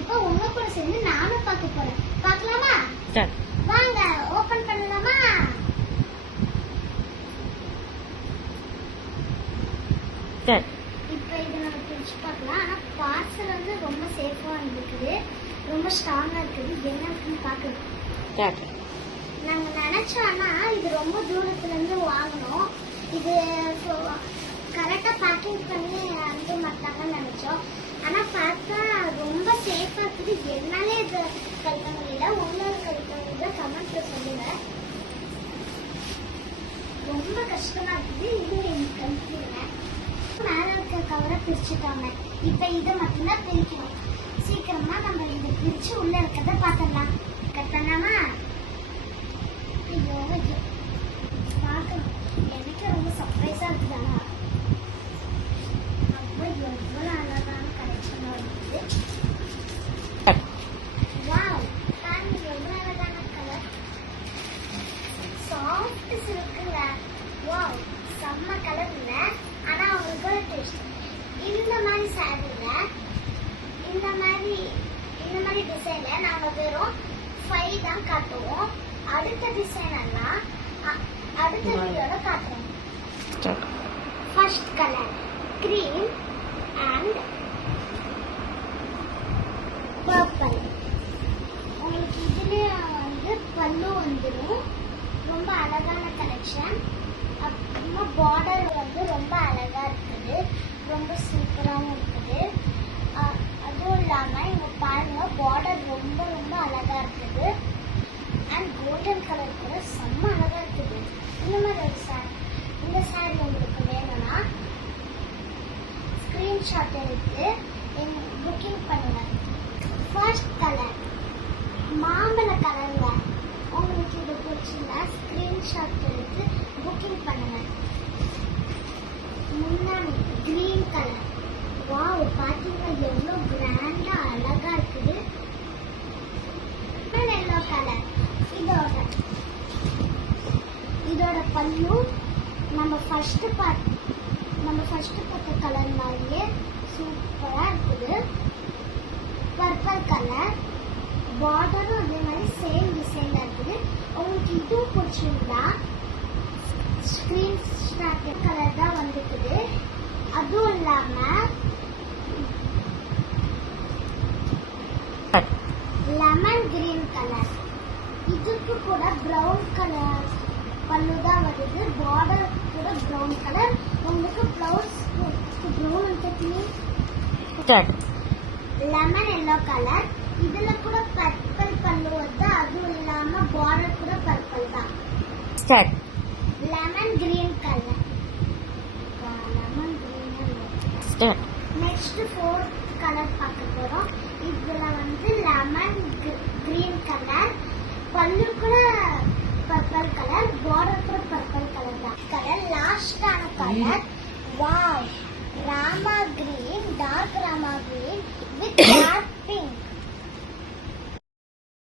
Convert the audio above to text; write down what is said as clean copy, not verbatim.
இப்போ உங்க கூட சேர்ந்து நானும் பார்க்க போறேன். பார்க்கலாமா? வாங்க ஓபன் பண்ணலாமா? இப்போ இதை நம்ம பிரிச்சு பார்க்கலாம். ஆனா பார்சல் வந்து ரொம்ப சேஃபா இருக்குது, ரொம்ப ஸ்ட்ராங்கா இருக்குது. என்ன இருக்குன்னு பார்க்கலாம். நாங்க நினைச்சோம்னா இது ரொம்ப தூரத்துல இருந்து வாங்கணும், இது கரெக்டா பேக்கிங் பண்ணி அனுப்ப மாட்டாங்கன்னு நினைச்சோம். ஆனா பார்த்தா ரொம்ப சேஃபா இருக்குது. என்னாலே இது கழிக்க முடியல. உங்களால கழிக்க முடியல கமெண்ட்ல சொல்லுங்க. ரொம்ப கஷ்டமா இருக்குது. இது எனக்கு கழிக்கிறேன். மேல இருக்க கவரை பிரிச்சுட்டாங்க. இப்ப இதை மட்டும்தான் பிரிக்கணும். சீக்கிரமா நம்ம இதை பிரிச்சு உள்ள இருக்கிறத பாத்திரலாம். கட் பண்ணாமா? ஐயோ பார்க்கணும். எனக்கு ரொம்ப சர்ப்ரைஸா இருக்குதானா? அப்போ எவ்வளவு அழகான கலெக்ஷனா இருக்குது. வாவ், பாருங்க எவ்வளவு அழகான கலர். சாஃப்ட் சில்க்குங்க. வாவ், செம்ம கலர் இல்ல. ஆனா அவங்களுக்கு ஒரு டேஸ்ட். இந்த மாதிரி சாரீல இந்த மாதிரி டிசைன்ல நாங்க வெறும் 5 தான் காட்டுவோம். அடுத்த டிசைன் எல்லாம் அடுத்த வீடியோல காட்டுறோம். First colour cream and purple. உங்களுக்கு இதுலயே வந்து பல்லு வந்துடும். ரொம்ப அழகான கலெக்ஷன். அப்புறமா பார்டர் வந்து ரொம்ப அழகா இருக்குது, ரொம்ப சூப்பராகவும் இருக்குது. அதுவும் இல்லாம இங்க பாருங்க பார்டர் ரொம்ப ரொம்ப அழகா இருக்குது. அண்ட் கோல்டன் கலர் கூட செம்ம அழகா இருக்குது. இந்த மாதிரி ஒரு சாரி, இந்த சாரி உங்களுக்கு வேணும்னா ஸ்கிரீன்ஷாட் எடுத்து புக்கிங் பண்ணுங்க. ஃபர்ஸ்ட் கலர் மாம்பழ கலர்ல உங்களுக்கு இது பிடிச்சிருந்தா ஸ்கிரீன்ஷாட் எடுத்து புக்கிங் பண்ணுங்க. முன்னாடி கிரீன் கலர். வாவ், பாத்தீங்கன்னா எவ்வளவு கிராண்டா அழகா இருக்குது. Yellow colour. இதோட பல்லு நம்ம ஃபர்ஸ்ட் பார்த்த கலர் மாதிரியே சூப்பரா இருக்குது. Purple colour. பார்டரும் அதே மாதிரி சேம் டிசைன்ல இருக்குது. உங்களுக்கு இதுவும் பிடிச்சிருந்தா ஸ்கிரீன் ஷாட் கலர் தான் வந்துக்குது. அதுவும் இல்லாம லெமன் கிரீன் கலர். இதுக்கு கூட பிரவுன் கலர் பல்லு தான் வருது. பார்டர் கூட பிரவுன் கலர். உங்களுக்கு blouse brown lemon yellow colour. இதுல கூட பர்பிள் பல்லு வருது. அதுவும் இல்லாம பார்டர் கூட பர்பிள் தான். Lemon green colour. Lemon green. Next 4th colour பார்க்க போறோம். இதுல வந்து லெமன் கிரீன் கலர். பல்லு கூட பர்பிள் கலர், பார்டர் கூட பர்பிள் கலர் தான். கலர் லாஸ்டான colour. Wow, Rama green, dark Rama green with dark pink.